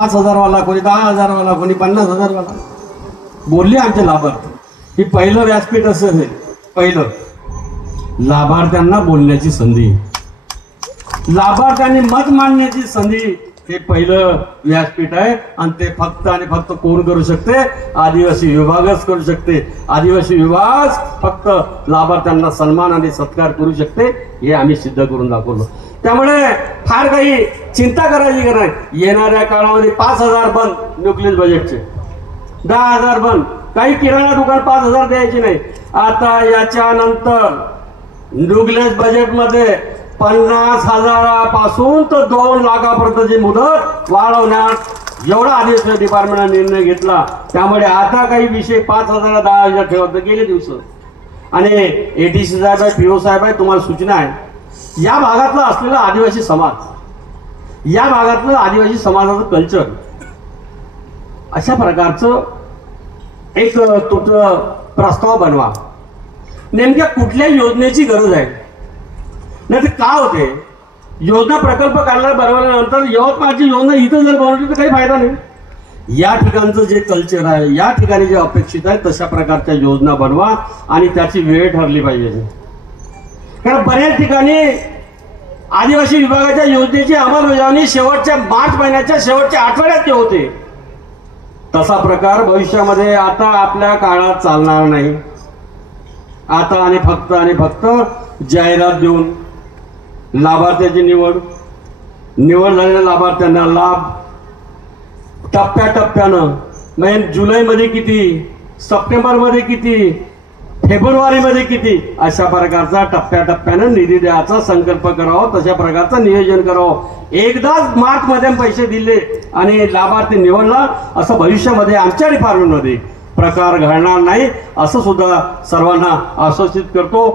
पाच हजारवाला कोणी दहा हजारवाला कोणी पन्नास हजारवाला. बोलले आमचे लाभार्थी. ही पहिलं व्यासपीठ असं आहे पहिलं. लाभार्थ्यांना बोलण्याची संधी. लाभार्थ्यांनी मत मांडण्याची संधी. हे पहिलं व्यासपीठ आहे आणि ते फक्त आणि फक्त कोण करू शकते? आदिवासी विभागच करू शकते. आदिवासी विभाग फक्त लाभार्थ्यांना सन्मान आणि सत्कार करू शकते हे आम्ही सिद्ध करून दाखवलो. त्यामुळे फार काही चिंता करायची गरज नाही. येणाऱ्या काळामध्ये पाच हजार बंद न्यूक्लियस बजेटचे दहा हजार बंद. काही किराणा दुकान पाच हजार द्यायची नाही. आता याच्यानंतर न्यूक्लियस बजेटमध्ये पन्नास हजारापासून तर दोन लाखापर्यंतची मुदत वाढवण्यात एवढा आदेश डिपार्टमेंटने निर्णय घेतला. त्यामुळे आता काही विषय पाच हजार दहा हजार ठेवत गेले दिवस. आणि एटीसी साहेब आहे पीओ साहेब आहे तुम्हाला सूचना आहे. या भागातला असलेला आदिवासी समाज या भागातलं आदिवासी समाजाचं कल्चर अशा प्रकारचं एक तुमचं प्रस्ताव बनवा. नेमक्या कुठल्या योजनेची गरज आहे? नाही तर का होते? योजना प्रकल्प काढला बनवल्यानंतर यवतमाळची योजना इथं जर बनवली तर काही फायदा नाही. या ठिकाणचं जे कल्चर आहे या ठिकाणी जे अपेक्षित आहे तशा प्रकारच्या योजना बनवा आणि त्याची वेळ ठरली पाहिजे. कारण बऱ्याच ठिकाणी आदिवासी विभागाच्या योजनेची अंमलबजावणी शेवटच्या मार्च महिन्याच्या शेवटच्या आठवड्यात ते होते. तसा प्रकार भविष्यामध्ये आता आपल्या काळात चालणार नाही. आता आणि फक्त आणि फक्त जाहिरात देऊन लाभार्थ्याची निवड. निवड झालेल्या लाभार्थ्यांना लाभ. टप्प्याटप्प्यानं म्हणजे जुलैमध्ये किती सप्टेंबरमध्ये किती फेब्रुवारीमध्ये किती अशा प्रकारचा टप्प्याटप्प्यानं निधी द्यायचा संकल्प करावा तशा प्रकारचं नियोजन करावं. एकदाच मार्कमध्ये पैसे दिले आणि लाभार्थी निवडला असं भविष्यामध्ये आमच्या डिपार्टमेंटमध्ये प्रकार घडणार नाही असं सुद्धा सर्वांना आश्वासित करतो.